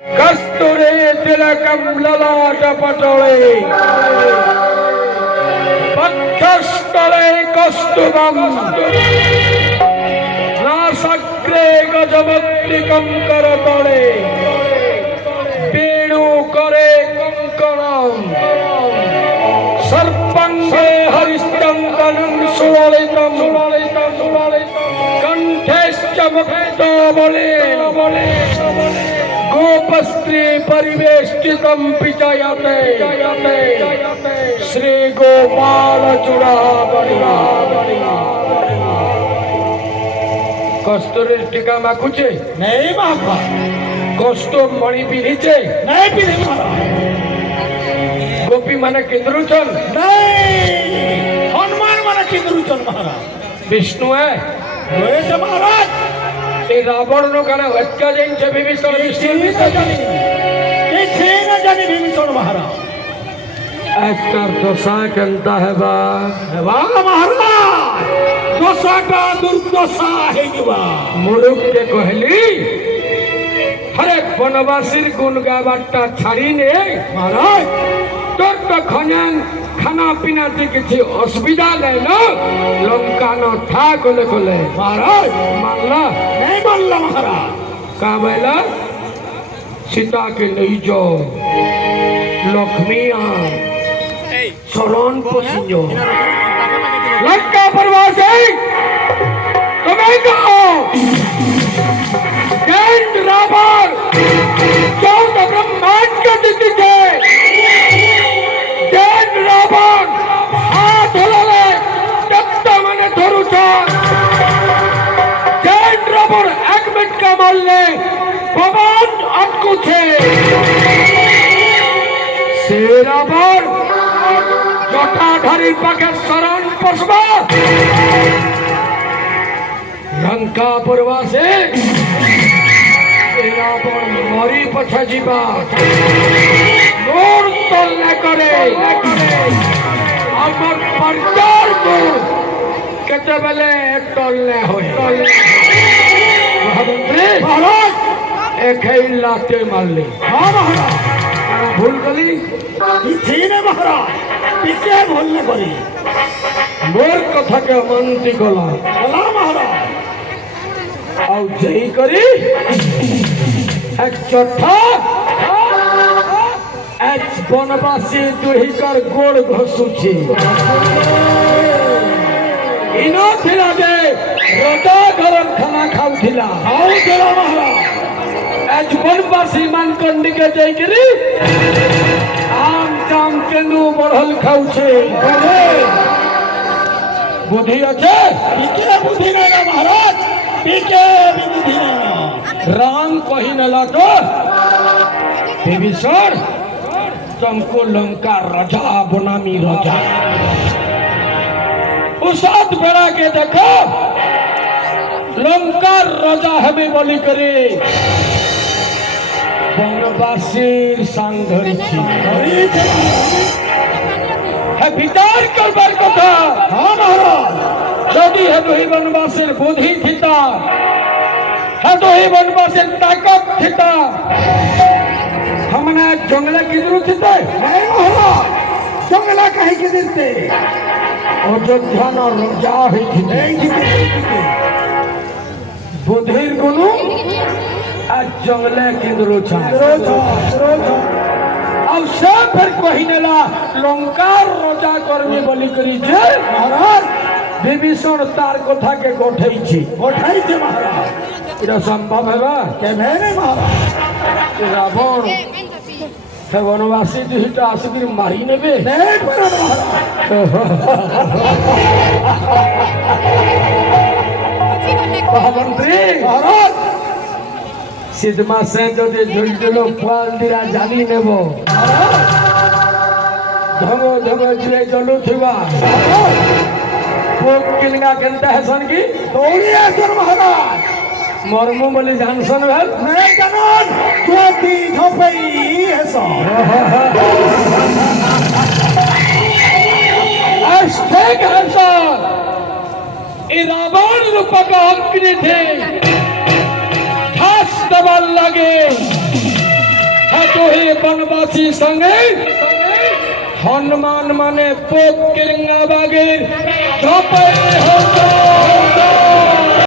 కస్తూరి తిలకం లలాటపటళే పక్షస్థలే కస్తుభం నాసగ్రే గజమత్రికం করতলে বেণু করে কঙ্কণম সর্পাঙ্গে হরিস্তঙ্গনং সুললিতম কণ্ঠেশ্চ মুক্তাবলে गोपस्त्री परिवेष्टितं पिचयते श्री गोपाल चूड़ामणि कस्तूरी टीका माखुचे नहीं माखा कस्तूर मणि पिन्हिचे नहीं पिन्हि महाराज गोपी माने किंद्रुचन नहीं हनुमान माने किंद्रुचन महाराज विष्णु है होए से महाराज এই রাবণ কানে হত্যা জানছে বিভীষণ কিছু না জানি বিভীষণ মহারাজ একটার দশা কেনতা হেবা মহারাজ দশাটা দুর্দশা হেগিবা মুরুখকে কহলি হরে বনবাসীর গুণ গাবারটা ছাড়ি নে মহারাজ তোর তো খঞ্জান খানা পিনাতে কিছু অসুবিধা নেই না লঙ্কা ন ঠা কলে কলে महाराज মানলা नहीं मानला महाराज का बैला सीता के नहीं जो लक्ष्मी शरण पसिंजो लंका प्रवासी तुम्हें कहो जैन रावण चौदह ब्रह्मांड के दिखी थे जैन रावण हाथ हलाले दत्ता मने धरुचा जैन रावण एक मिनट का मारले पवन अटकू थे से रावण जटाधारी पाखे शरण पसबा लंका प्रवासी रावण मरी पछा जीवा मोर तल न करे अमर प्रचार को केते बेले तल न होय महामंत्री महाराज एक ही लाते मारली हाँ महाराज भूल गली किसी ने महाराज किसे भूलने पड़ी मोर कथा के मानती गला बोला महाराज और जई करी एक चौथा एक बनवासी दुहिकर गोड़ घसुची इनो थिला जे रोटा गरम खाना खाउथिला आओ तेरा महाराज आज बनवासी मान कंडी के जई करी आम जाम केनु बढ़ल खाउछे बुद्धि अच्छे पीके बुद्धि नहीं ना महाराज पीके भी बुद्धि नहीं ना राम कही नला तो विभीषण तुमको लंका राजा बनामी राजा उस सात बेड़ा के देखो लंका राजा हमें बोली करे बनवासीर संग धरिछि है विचार करबार कथा हाँ महाराज যদি হেতু বনবাসের বুদ্ধি থিতা হেতু বনবাসের তাকত থিতা हमने जंगल किधर थीते नहीं महाराज जंगला कहीं के देते अयोध्या न राजा हुई थी नहीं जीते नहीं जीते बुद्धिर गुनु आज जंगल किधर छा अब सब फिर कहिनेला लंका राजा करबे बोली करी जे महाराज विभीषण तार कथा के गोठई छी उठाई थे महाराज इरा संभव हेबा के मैंने महाराज रावण हे वनवासी दुहिटा आसिकिर मारी नेबे नहीं पर महामंत्री महाराज सिद्धमा से যদি ঝুলঝুলো ফল দিরা জানি নেব ধমো ধমো জিলে চলু থিবা পোক কিনগা কেনতা হেসন কি दौड़ी ऐसा महाराज মর্ম বলি জানসন ভাল नहीं जनन ज्योति धपई ऐसा अष्टेक हसन ए रावण रूपक अग्नि थे ठास दबल लगे হে বনবাসী সঙ্গে হনুমান মানে পোক কিরঙ্গা বাগের ধপে